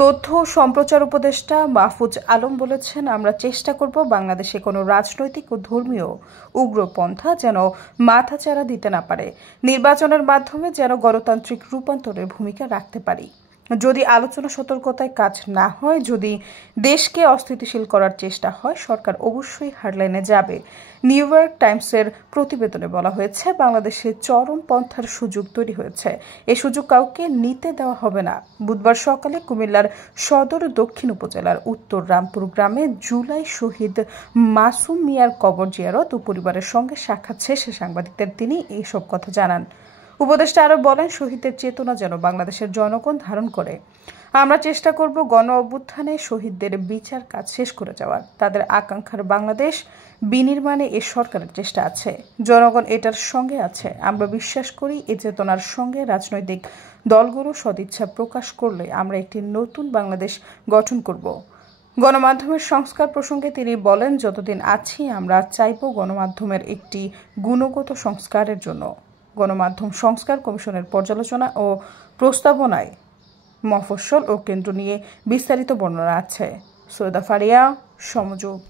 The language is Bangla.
তথ্য ও সম্প্রচার উপদেষ্টা মাহফুজ আলম বলেছেন, আমরা চেষ্টা করব বাংলাদেশে কোনো রাজনৈতিক ও ধর্মীয় উগ্রপন্থা যেন মাথাচাড়া দিতে না পারে, নির্বাচনের মাধ্যমে যেন গণতান্ত্রিক রূপান্তরের ভূমিকা রাখতে পারি। যদি আলোচনা সতর্কতায় কাজ না হয়, যদি দেশকে অস্থিতিশীল করার চেষ্টা হয়, সরকার অবশ্যই হারলাইনে যাবে। নিউ ইয়র্ক টাইমসের প্রতিবেদনে বলা হয়েছে, বাংলাদেশে চরমপন্থার সুযোগ তৈরি হয়েছে, এই সুযোগ কাউকে নিতে দেওয়া হবে না। বুধবার সকালে কুমিল্লার সদর দক্ষিণ উপজেলার উত্তর রামপুর গ্রামে জুলাই শহীদ মাসুম মিয়ার কবর জিয়ারত ও পরিবারের সঙ্গে সাক্ষাৎ শেষে সাংবাদিকদের তিনি এইসব কথা জানান। উপদেষ্টা আরও বলেন, শহীদদের চেতনা যেন বাংলাদেশের জনগণ ধারণ করে। আমরা চেষ্টা করব গণ অভ্যুত্থানে শহীদদের বিচার কাজ শেষ করে যাওয়ার। তাদের আকাঙ্ক্ষার বাংলাদেশ বিনির্মাণে এ সরকারের চেষ্টা আছে, জনগণ এটার সঙ্গে আছে। আমরা বিশ্বাস করি, এ চেতনার সঙ্গে রাজনৈতিক দলগুলো সদিচ্ছা প্রকাশ করলে আমরা একটি নতুন বাংলাদেশ গঠন করব। গণমাধ্যমের সংস্কার প্রসঙ্গে তিনি বলেন, যতদিন আছি আমরা চাইব গণমাধ্যমের একটি গুণগত সংস্কারের জন্য। গণমাধ্যম সংস্কার কমিশনের পর্যালোচনা ও প্রস্তাবনায় মফস্বল ও কেন্দ্র নিয়ে বিস্তারিত বর্ণনা আছে। সৈয়দা ফারিয়া, সমযোগ।